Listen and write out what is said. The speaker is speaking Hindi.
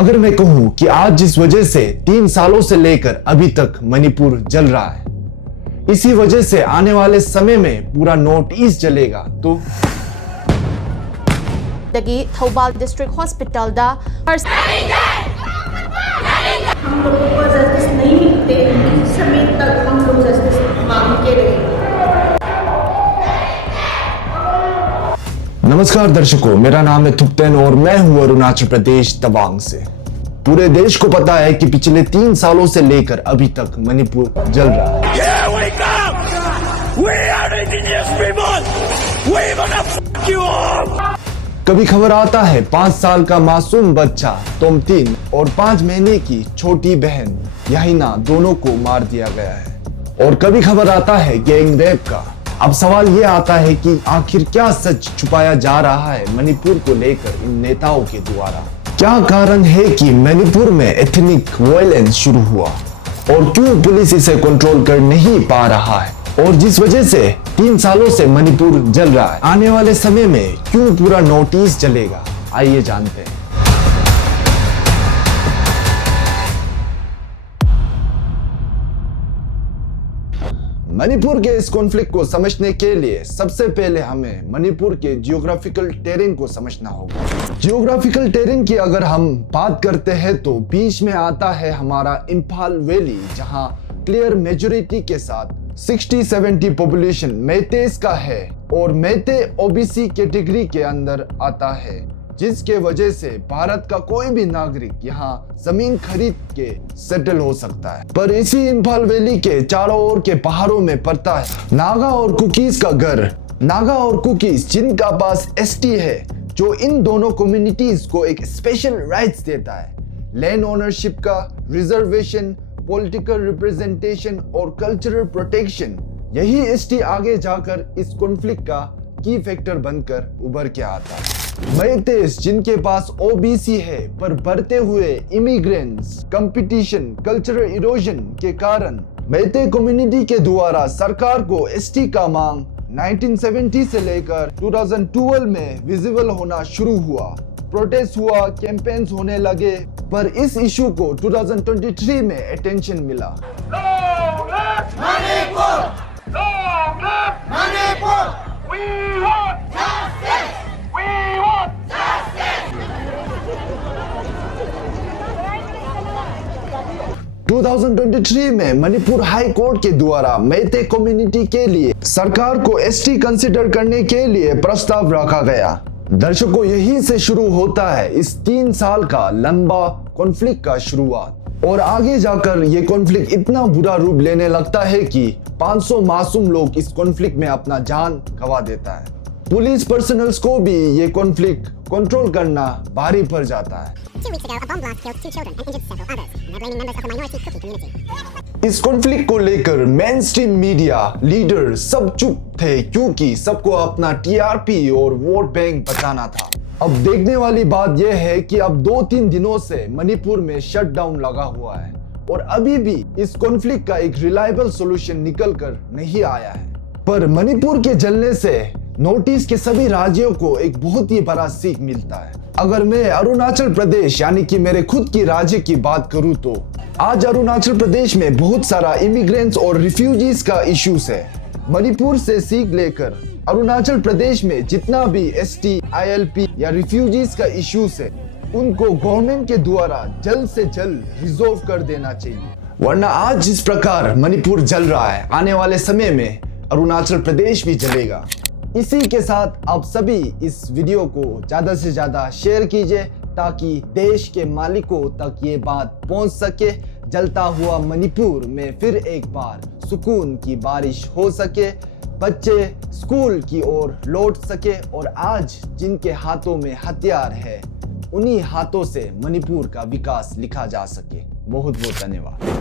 अगर मैं कहूं कि आज जिस वजह से 3 सालों से लेकर अभी तक मणिपुर जल रहा है, इसी वजह से आने वाले समय में पूरा नॉर्थ ईस्ट जलेगा, तो थौबाल डिस्ट्रिक्ट हॉस्पिटल हम लोगों को जस्टिस नहीं मिलते, इस समय तक हम लोग जस्टिस मांगते रहे। नमस्कार दर्शकों, मेरा नाम है थुप्तेन और मैं हूं अरुणाचल प्रदेश तवांग से। पूरे देश को पता है कि पिछले 3 सालों से लेकर अभी तक मणिपुर जल रहा है। कभी खबर आता है 5 साल का मासूम बच्चा तोमतिन और 5 महीने की छोटी बहन याहिना दोनों को मार दिया गया है, और कभी खबर आता है गैंग रेप का। अब सवाल ये आता है कि आखिर क्या सच छुपाया जा रहा है मणिपुर को लेकर इन नेताओं के द्वारा। क्या कारण है कि मणिपुर में एथनिक वायलेंस शुरू हुआ और क्यों पुलिस इसे कंट्रोल कर नहीं पा रहा है, और जिस वजह से 3 सालों से मणिपुर जल रहा है, आने वाले समय में क्यों पूरा नॉर्थ ईस्ट जलेगा, आइए जानते हैं। मणिपुर के इस कॉन्फ्लिक्ट को समझने के लिए सबसे पहले हमें मणिपुर के जियोग्राफिकल टेरेन को समझना होगा। जियोग्राफिकल टेरेन की अगर हम बात करते हैं तो बीच में आता है हमारा इम्फाल वैली, जहां क्लियर मेजोरिटी के साथ 60-70 पॉपुलेशन मैतेस का है और मैते ओबीसी कैटेगरी के अंदर आता है, जिसके वजह से भारत का कोई भी नागरिक यहाँ जमीन खरीद के सेटल हो सकता है। पर इसी इम्फाल वैली के चारों ओर के पहाड़ों में पड़ता है नागा और कुकीज का घर। नागा और कुकीज जिनका पास एसटी है, जो इन दोनों कम्युनिटीज को एक स्पेशल राइट्स देता है, लैंड ओनरशिप का, रिजर्वेशन, पॉलिटिकल रिप्रेजेंटेशन और कल्चरल प्रोटेक्शन। यही एसटी आगे जाकर इस कॉन्फ्लिक्ट का की फैक्टर बनकर उभर के आता है। मैतेस जिनके पास ओबीसी है, पर बढ़ते हुए इमिग्रेंट्स, कंपटीशन, कल्चरल इरोजन के कारण मैते कम्युनिटी के द्वारा सरकार को एसटी का मांग 1970 से लेकर 2012 में विजिबल होना शुरू हुआ। प्रोटेस्ट हुआ, कैंपेन्स होने लगे, पर इस इशू को 2023 में अटेंशन मिला। We want justice! We want justice! 2023 में मणिपुर हाई कोर्ट के द्वारा मैते कम्युनिटी के लिए सरकार को एसटी कंसीडर करने के लिए प्रस्ताव रखा गया। दर्शकों, यहीं से शुरू होता है इस 3 साल का लंबा कॉन्फ्लिक्ट का शुरुआत, और आगे जाकर ये कॉन्फ्लिक्ट इतना बुरा रूप लेने लगता है कि 500 मासूम लोग इस कॉन्फ्लिक्ट में अपना जान गंवा देता है। पुलिस पर्सनल्स को भी ये कॉन्फ्लिक्ट कंट्रोल करना भारी पड़ जाता है। इस कॉन्फ्लिक्ट को लेकर मेन स्ट्रीम मीडिया लीडर सब चुप थे, क्योंकि सबको अपना टीआरपी और वोट बैंक बचाना था। अब देखने वाली बात यह है कि अब 2-3 दिनों से मणिपुर में शटडाउन लगा हुआ है और अभी भी इस कॉन्फ्लिक्ट का एक रिलायबल सॉल्यूशन निकल कर नहीं आया है। पर मणिपुर के जलने से नॉर्थ ईस्ट के सभी राज्यों को एक बहुत ही बड़ा सीख मिलता है। अगर मैं अरुणाचल प्रदेश यानी कि मेरे खुद की राज्य की बात करूं तो आज अरुणाचल प्रदेश में बहुत सारा इमिग्रेंट्स और रिफ्यूजीज का इश्यूज है। मणिपुर से सीख लेकर अरुणाचल प्रदेश में जितना भी एसटी, आईएलपी या रिफ्यूजीज का इश्यूज है, उनको गवर्नमेंट के द्वारा जल्द से जल्द रिजॉल्व कर देना चाहिए, वरना आज जिस प्रकार मणिपुर जल रहा है, आने वाले समय में अरुणाचल प्रदेश भी जलेगा। इसी के साथ आप सभी इस वीडियो को ज्यादा से ज्यादा शेयर कीजिए, ताकि देश के मालिकों तक ये बात पहुंच सके। जलता हुआ मणिपुर में फिर एक बार सुकून की बारिश हो सके, बच्चे स्कूल की ओर लौट सके, और आज जिनके हाथों में हथियार है, उन्हीं हाथों से मणिपुर का विकास लिखा जा सके। बहुत बहुत धन्यवाद।